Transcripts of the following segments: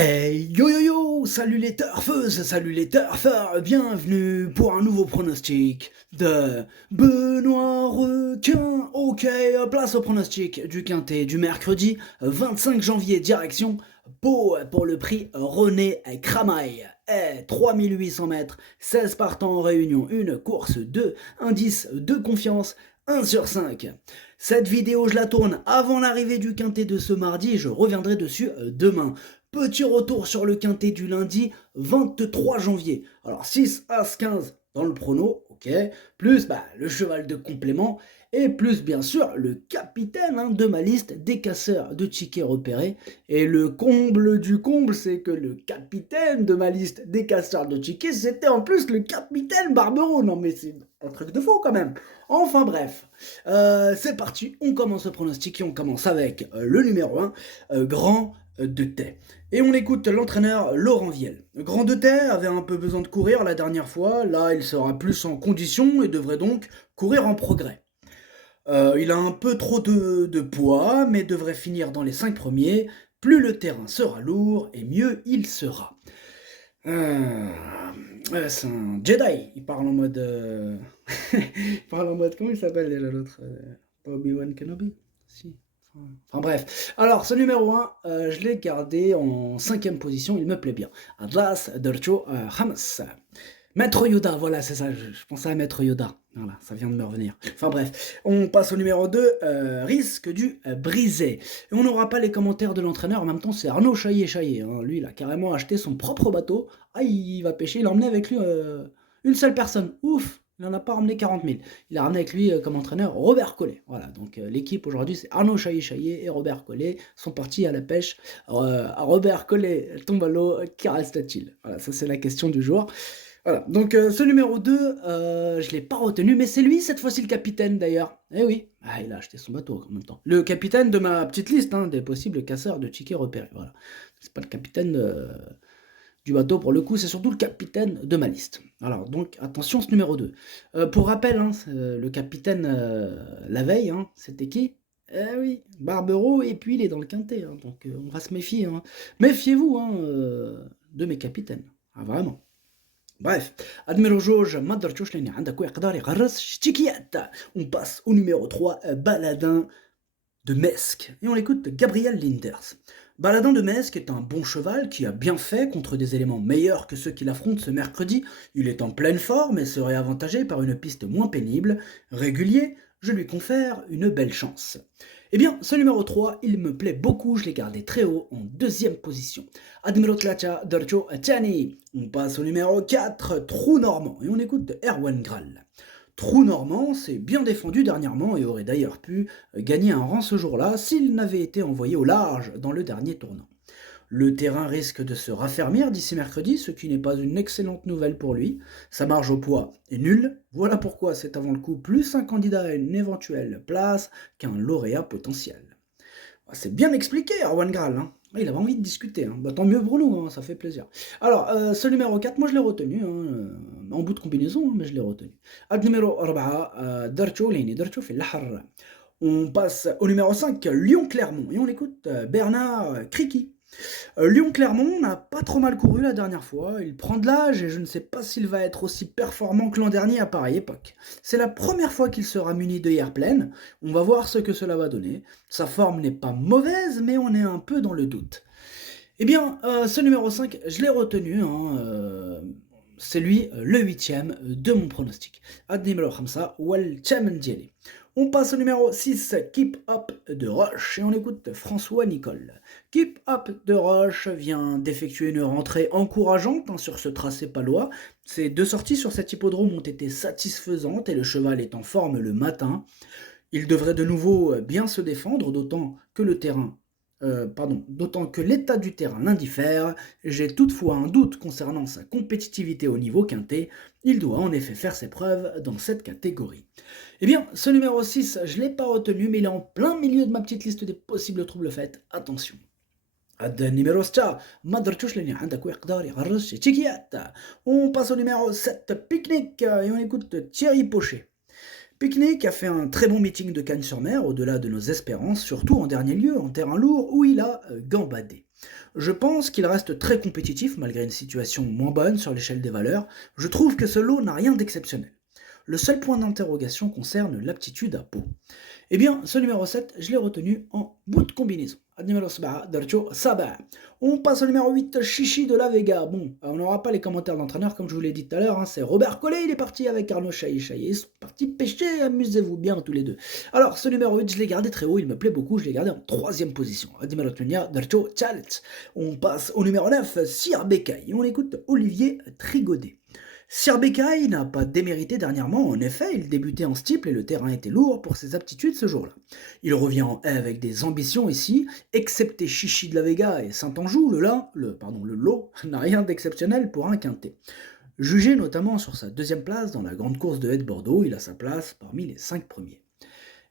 Hey yo yo yo, salut les turfeuses, salut les turfeurs, bienvenue pour un nouveau pronostic de Benoît Requin. Ok, place au pronostic du quintet du mercredi 25 janvier, direction Pau pour le prix René Cramail. 3800 mètres, 16 partants en réunion, une course 2, indice de confiance 1 sur 5. Cette vidéo, je la tourne avant l'arrivée du quintet de ce mardi et je reviendrai dessus demain. Petit retour sur le quintet du lundi 23 janvier. Alors 6, As, 15 dans le prono, ok. Plus le cheval de complément et plus bien sûr le capitaine de ma liste des casseurs de tickets repérés. Et le comble du comble, c'est que le capitaine de ma liste des casseurs de tickets, c'était en plus le capitaine Barbero. Non mais c'est un truc de faux quand même. Enfin bref, c'est parti, on commence le pronostic et on commence avec le numéro 1, Grand de Tay. Et on écoute l'entraîneur Laurent Viel. Grand de Tay avait un peu besoin de courir la dernière fois, là il sera plus en condition et devrait donc courir en progrès. Il a un peu trop de poids, mais devrait finir dans les 5 premiers. Plus le terrain sera lourd, et mieux il sera. Euh, c'est un Jedi. Il parle en mode. Il parle en mode. Comment il s'appelle déjà l'autre Pas Obi-Wan Kenobi. Si. Enfin bref. Alors, ce numéro 1, je l'ai gardé en cinquième position. Il me plaît bien. Atlas Dercho Hamas. Maître Yoda, voilà, c'est ça, je pensais à Maître Yoda. Voilà, ça vient de me revenir. Enfin bref, on passe au numéro 2, risque du brisé. Et on n'aura pas les commentaires de l'entraîneur, en même temps c'est Arnaud Chaillet. Hein. Lui, il a carrément acheté son propre bateau. Ah, il va pêcher, il a emmené avec lui une seule personne. Ouf, il n'en a pas ramené 40 000. Il a ramené avec lui comme entraîneur Robert Collet. Voilà, donc l'équipe aujourd'hui c'est Arnaud Chaillet et Robert Collet sont partis à la pêche. À Robert Collet tombe à l'eau, qu'y reste-t-il? Voilà, ça c'est la question du jour. Voilà, donc ce numéro 2, je ne l'ai pas retenu, mais c'est lui cette fois-ci le capitaine d'ailleurs. Eh oui, il a acheté son bateau en même temps. Le capitaine de ma petite liste des possibles casseurs de tickets repérés. Voilà. C'est pas le capitaine du bateau pour le coup, c'est surtout le capitaine de ma liste. Alors donc attention ce numéro 2. Pour rappel, le capitaine la veille, c'était qui? Eh oui, Barbero, et puis il est dans le quintet, donc on va se méfier. Méfiez-vous de mes capitaines. Ah, vraiment. Bref, Admiral George ما درتوش لاني عندك يقدر يغرس شتيكيات. On passe au numéro 3, Baladin de Mesque. Et on écoute Gabriel Linders. Baladin de Mesque est un bon cheval qui a bien fait contre des éléments meilleurs que ceux qu'il affronte ce mercredi. Il est en pleine forme et serait avantagé par une piste moins pénible. Régulier, je lui confère une belle chance. Eh bien, ce numéro 3, il me plaît beaucoup, je l'ai gardé très haut en deuxième position. Admiral Tlacha Dorjo Tani. On passe au numéro 4, Trou Normand, et on écoute Erwan Graal. Trou Normand s'est bien défendu dernièrement et aurait d'ailleurs pu gagner un rang ce jour-là s'il n'avait été envoyé au large dans le dernier tournant. Le terrain risque de se raffermir d'ici mercredi, ce qui n'est pas une excellente nouvelle pour lui. Sa marge au poids est nulle. Voilà pourquoi c'est avant le coup plus un candidat à une éventuelle place qu'un lauréat potentiel. C'est bien expliqué, Erwan Graal. Il avait envie de discuter. Tant mieux pour nous, ça fait plaisir. Alors, ce numéro 4, moi je l'ai retenu, en bout de combinaison, mais je l'ai retenu. Ad numéro 4, Darcho Leni, Darcho fait l'ahar. On passe au numéro 5, Lyon-Clermont, et on écoute Bernard Criqui. Lyon-Clermont n'a pas trop mal couru la dernière fois, il prend de l'âge et je ne sais pas s'il va être aussi performant que l'an dernier à pareille époque. C'est la première fois qu'il sera muni d'œillères pleines, on va voir ce que cela va donner. Sa forme n'est pas mauvaise, mais on est un peu dans le doute. Eh bien, ce numéro 5, je l'ai retenu, c'est lui le huitième de mon pronostic. Ad numéro 5, Wal Chamendjeli. On passe au numéro 6, Keep Up de Roche, et on écoute François Nicole. Keep Up de Roche vient d'effectuer une rentrée encourageante sur ce tracé palois. Ses deux sorties sur cet hippodrome ont été satisfaisantes et le cheval est en forme le matin. Il devrait de nouveau bien se défendre, d'autant que l'état du terrain l'indiffère. J'ai toutefois un doute concernant sa compétitivité au niveau quintet. Il doit en effet faire ses preuves dans cette catégorie. Eh bien, ce numéro 6, je ne l'ai pas retenu, mais il est en plein milieu de ma petite liste des possibles troubles faits. Attention. Numéro 6, on passe au numéro 7, Pique-Nique, et on écoute Thierry Pochet. Picnic a fait un très bon meeting de Cannes-sur-Mer, au-delà de nos espérances, surtout en dernier lieu, en terrain lourd, où il a gambadé. Je pense qu'il reste très compétitif malgré une situation moins bonne sur l'échelle des valeurs. Je trouve que ce lot n'a rien d'exceptionnel. Le seul point d'interrogation concerne l'aptitude à peau. Eh bien, ce numéro 7, je l'ai retenu en bout de combinaison. Numéro 7, Darcho Sabah. On passe au numéro 8, Chichi de la Vega. Bon, on n'aura pas les commentaires d'entraîneur comme je vous l'ai dit tout à l'heure. C'est Robert Collet, il est parti avec Arnaud Chaillet. Ils sont partis pêcher, amusez-vous bien tous les deux. Alors, ce numéro 8, je l'ai gardé très haut, il me plaît beaucoup, je l'ai gardé en troisième position. Numéro 9, Darcho Chalet. On passe au numéro 9, Sir Becaille. On écoute Olivier Trigodet. Sir Becaille n'a pas démérité dernièrement, en effet, il débutait en steeple et le terrain était lourd pour ses aptitudes ce jour-là. Il revient en haie avec des ambitions ici, excepté Chichi de la Vega et Saint-Anjou, le lot n'a rien d'exceptionnel pour un quintet. Jugé notamment sur sa deuxième place dans la grande course de haie de Bordeaux, il a sa place parmi les 5 premiers.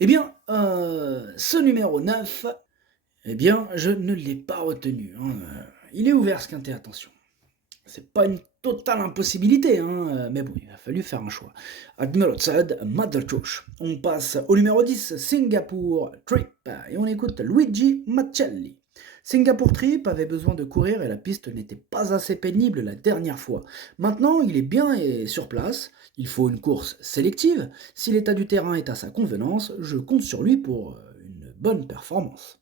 Eh bien, ce numéro 9, eh bien, je ne l'ai pas retenu. Il est ouvert ce quintet, attention. C'est pas une totale impossibilité, mais bon, il a fallu faire un choix. Admiral Saad, Mother Chosh. On passe au numéro 10, Singapour Trip, et on écoute Luigi Macelli. Singapour Trip avait besoin de courir et la piste n'était pas assez pénible la dernière fois. Maintenant, il est bien et sur place. Il faut une course sélective. Si l'état du terrain est à sa convenance, je compte sur lui pour une bonne performance.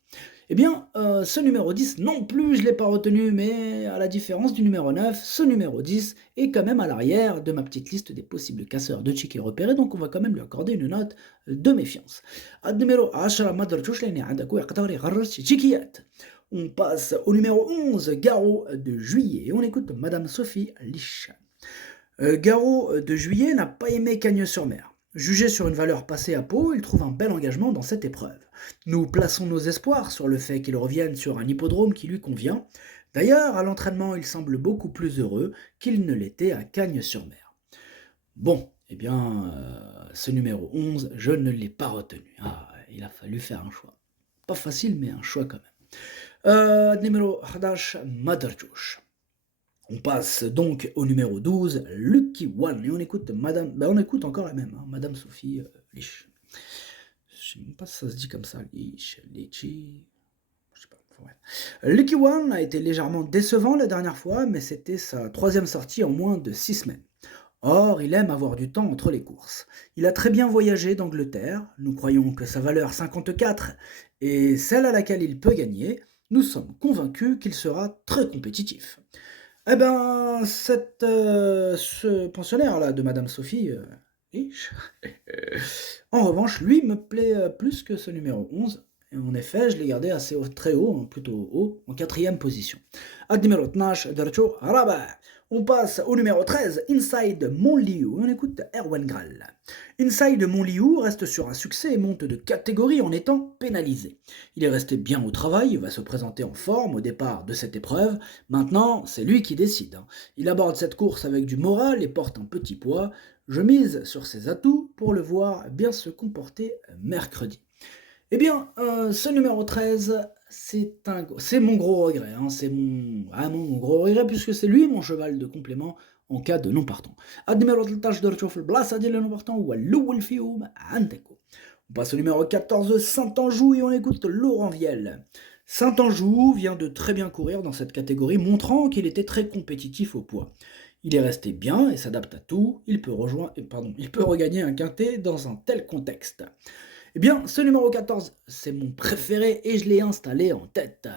Eh bien, ce numéro 10 non plus, je ne l'ai pas retenu, mais à la différence du numéro 9, ce numéro 10 est quand même à l'arrière de ma petite liste des possibles casseurs de chic et repérés, donc on va quand même lui accorder une note de méfiance. Numéro 10, on passe au numéro 11, Garot de Juillet, et on écoute Madame Sophie Lich. Garot de Juillet n'a pas aimé Cagnes-sur-Mer. Jugé sur une valeur passée à Pau, il trouve un bel engagement dans cette épreuve. Nous plaçons nos espoirs sur le fait qu'il revienne sur un hippodrome qui lui convient. D'ailleurs, à l'entraînement, il semble beaucoup plus heureux qu'il ne l'était à Cagnes-sur-Mer. Bon, eh bien, ce numéro 11, je ne l'ai pas retenu. Il a fallu faire un choix. Pas facile, mais un choix quand même. Numéro 11, Mother Josh. On passe donc au numéro 12, Lucky One, et on écoute on écoute encore la même, Madame Sophie Lich. Je sais même pas si ça se dit comme ça, Lich, Litchi, je sais pas. Lucky One a été légèrement décevant la dernière fois, mais c'était sa troisième sortie en moins de 6 semaines. Or, il aime avoir du temps entre les courses. Il a très bien voyagé d'Angleterre, nous croyons que sa valeur 54 est celle à laquelle il peut gagner, nous sommes convaincus qu'il sera très compétitif. Eh ben, ce pensionnaire-là de Madame Sophie, en revanche, lui me plaît plus que ce numéro 11. Et en effet, je l'ai gardé assez très haut, plutôt haut, en quatrième position. Numéro 12, Dercho Rabat. On passe au numéro 13, Inside Montliu. On écoute Erwan Graal. Inside Montliu reste sur un succès et monte de catégorie en étant pénalisé. Il est resté bien au travail, il va se présenter en forme au départ de cette épreuve. Maintenant, c'est lui qui décide. Il aborde cette course avec du moral et porte un petit poids. Je mise sur ses atouts pour le voir bien se comporter mercredi. Eh bien, ce numéro 13, c'est mon gros regret. C'est mon gros regret puisque c'est lui mon cheval de complément en cas de non partant. Numéro 13 de تشوف البلاصة ديال non partant هو الأول فيهم عندكم. On passe au numéro 14, Saint-Anjou, et on écoute Laurent Viel. Saint-Anjou vient de très bien courir dans cette catégorie, montrant qu'il était très compétitif au poids. Il est resté bien et s'adapte à tout. Il peut regagner un quintet dans un tel contexte. Eh bien, ce numéro 14, c'est mon préféré et je l'ai installé en tête.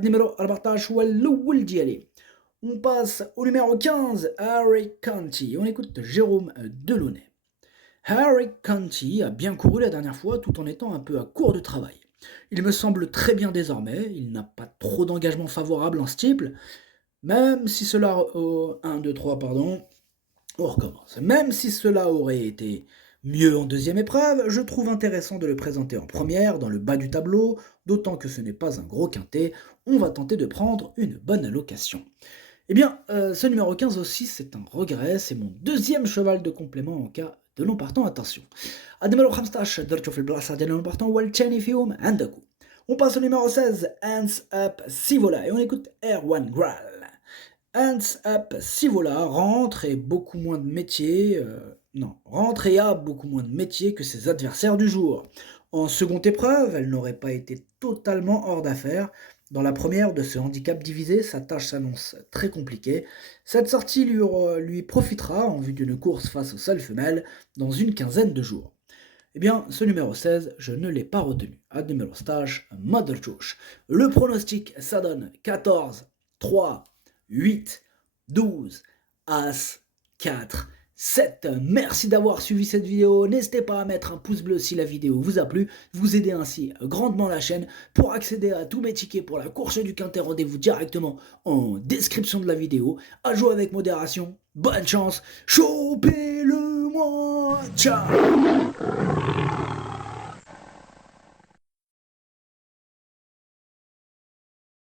Numéro 14 هو الأول ديالي. On passe au numéro 15, Harry Conti. On écoute Jérôme Delaunay. Harry Conti a bien couru la dernière fois tout en étant un peu à court de travail. Il me semble très bien désormais, il n'a pas trop d'engagement favorable en steeple, même si cela... 1, 2, 3, pardon. On recommence. Même si cela aurait été mieux en deuxième épreuve, je trouve intéressant de le présenter en première, dans le bas du tableau, d'autant que ce n'est pas un gros quintet, on va tenter de prendre une bonne allocation. Eh bien, ce numéro 15 aussi, c'est un regret, c'est mon deuxième cheval de complément en cas de non partant, attention. numéro 15 درتو في البلاصة ديال non partant والثاني فيهم عندكم. On passe au numéro 16, Hands Up Sivola, et on écoute Erwan Graal. Hands Up Sivola rentre et beaucoup moins de métier, Non, rentre et a beaucoup moins de métier que ses adversaires du jour. En seconde épreuve, elle n'aurait pas été totalement hors d'affaire. Dans la première de ce handicap divisé, sa tâche s'annonce très compliquée. Cette sortie lui profitera en vue d'une course face aux seules femelles dans une quinzaine de jours. Eh bien, ce numéro 16, je ne l'ai pas retenu. Ad numéro stage, Mother Josh. Le pronostic, ça donne 14, 3, 8, 12, As, 4, 7. Merci d'avoir suivi cette vidéo. N'hésitez pas à mettre un pouce bleu si la vidéo vous a plu. Vous aidez ainsi grandement la chaîne. Pour accéder à tous mes tickets pour la course du Quintet, rendez-vous directement en description de la vidéo. À jouer avec modération. Bonne chance. Chopez-le-moi. Ciao.